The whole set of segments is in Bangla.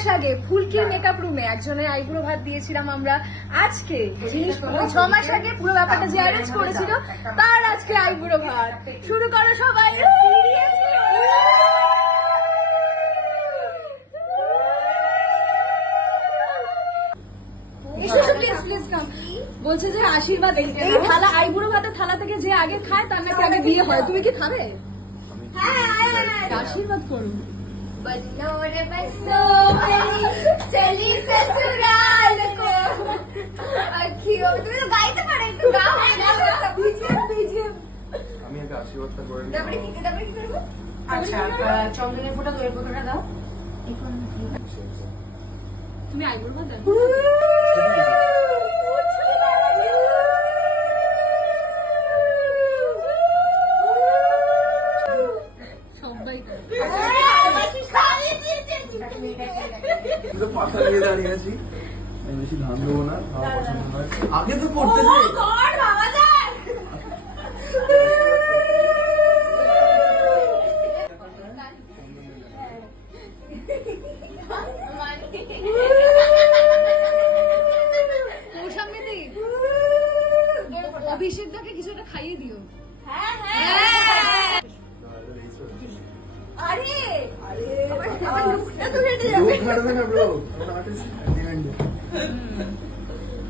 মাস আগে ফুলকির মেকআপ রুমে একজনের আইব্রো ভাত দিয়েছিলাম আমরা। আজকে জিনিস ছ মাস আগে পুরো ব্যাপারটা যে অ্যারেঞ্জ করেছিল তার আজকে আইব্রো ভাত। শুরু করো সবাই. বলছে যে আশীর্বাদ এই থালা আইবুড়ো ভাতের থালা থেকে যে আগে খায় তার নাকি আগে বিয়ে হয়। তুমি কি খাবে? আশীর্বাদ করুন बन्नो रे बन्नो मेरी चली ससुराल को अखियों তুমি তো গাইতে পারো একটু গাও ভিজিয়ে ভিজিয়ে আমি আগে আশীর্বাদটা করে নিই তারপরে কি তারপরে কি করবো আচ্ছা আহ, চন্দনের ফোঁটা দইয়ের ফোঁটাটা দাও তুমি আইবুড়ো ভাত দেন তো পাতা নিয়ে দাঁড়িয়ে আছি। আমি বেশি ধান দেবো না আমার পছন্দ নয় আগে তো করতে দে! কৌশাম্বিদি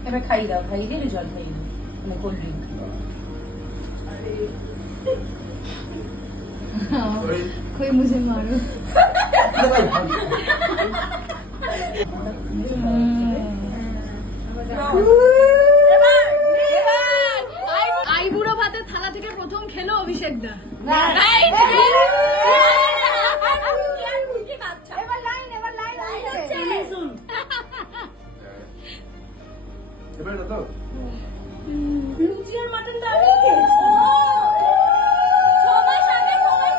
এবার খাই দাও খাই দিয়ে জল খাই দাও মানে কোল্ড ড্রিঙ্ক कोई मुझे मारो আইবুড়ো ভাতের থালা থেকে প্রথম খেলো অভিষেক দা এবার এটা তো লুচি আর মাটন তো আমি খেয়েছি ছ মাস আগে ছ মাস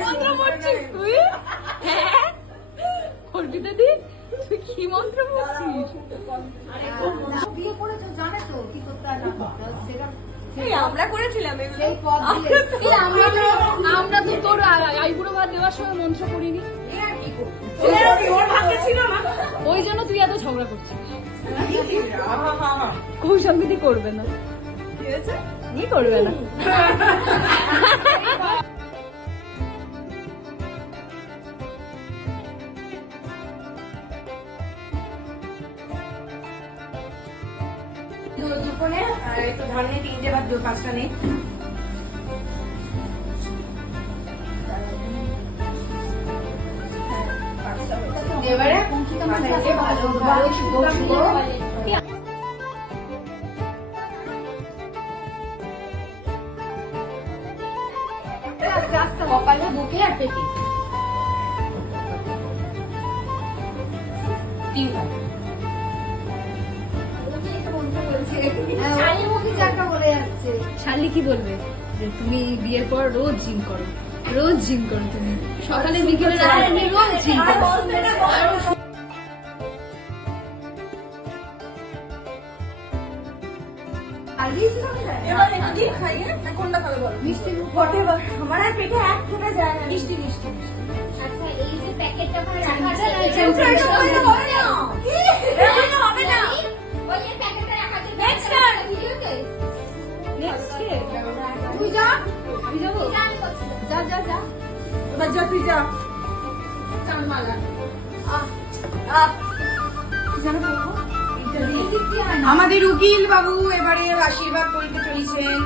মন্ত্র পড়ছিস তুই? হ্যাঁ? অর্পিতা দি। তুই কি মন্ত্র পড়ছিস? বিয়ে করেছ জানে তো কি করতে হয় না সেটা আমরা করেছিলাম সেই পথ দিয়ে এই আমরা তো তোর আইবুড়ো ভাত দেওয়ার সময় মন্ত্র করিনি। ওর ভাগ্যে ছিল না। ওই জন্য তুই এত ঝগড়া করছিস। কৌশাম্বিদি করবে না। কি করবে না? তিনটে পাঁচটা নেই। এবারে কপালে বুকে আর পেটে। তিনটা যাচ্ছে কি বলবে? যে তুমি বিয়ের পর রোজ জিম করো রোজ জিম করো তুমি। সকালে বিকেলে রাতে রোজ জিম করো। মিষ্টি আচ্ছা, এই যে প্যাকেটটা রাখা আছে, তুই যা, যাব যা, যা। যা এবার যা তুই যা। আমাদের উকিল বাবু এবারে আশীর্বাদ করতে চলেছেন।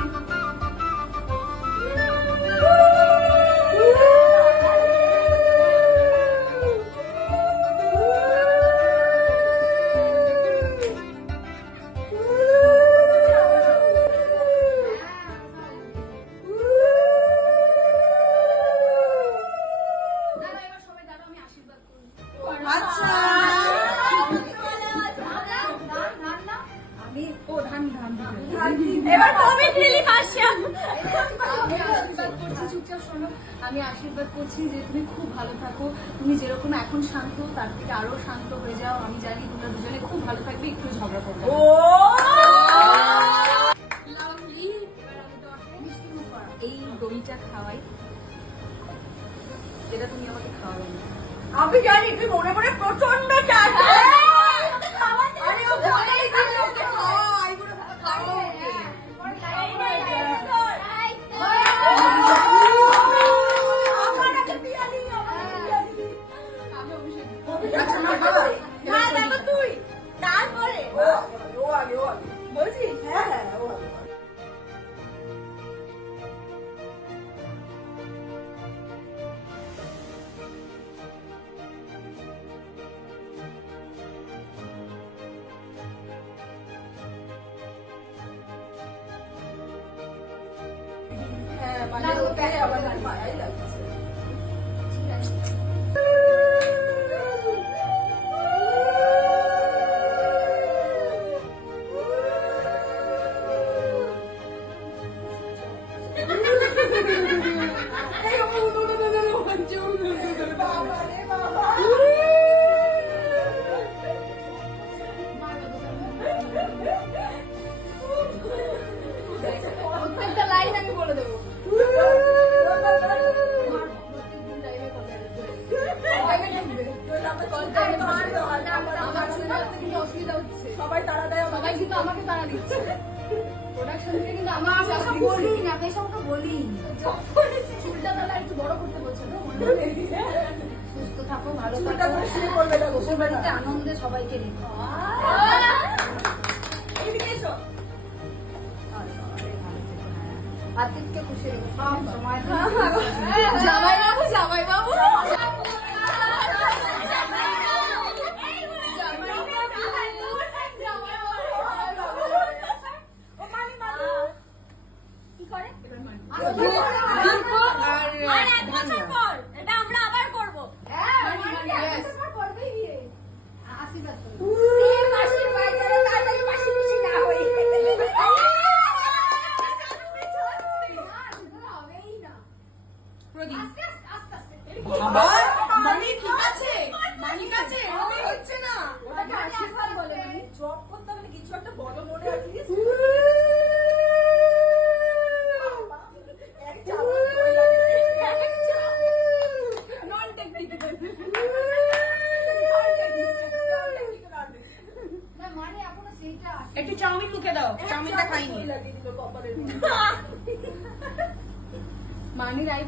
আমি আশীর্বাদ করছি যে তুমি খুব ভালো থাকো। তুমি যেরকম এখন শান্ত, তার থেকে আরও শান্ত হয়ে যাও। আমি জানি তোমরা দুজনে খুব ভালো থাকবে, একটু ঝগড়া করবে ও! ਨਾਲ ਉਹ ਪੈਸੇ ਬਣਾ ਪਾਇਆ ਹੀ ਲੱਗ চুলটা তাহলে একটু বড় করতে বলছে সুস্থ থাকো ভালো থাকো আনন্দে সবাইকে রেখো। Woo! मानी राइट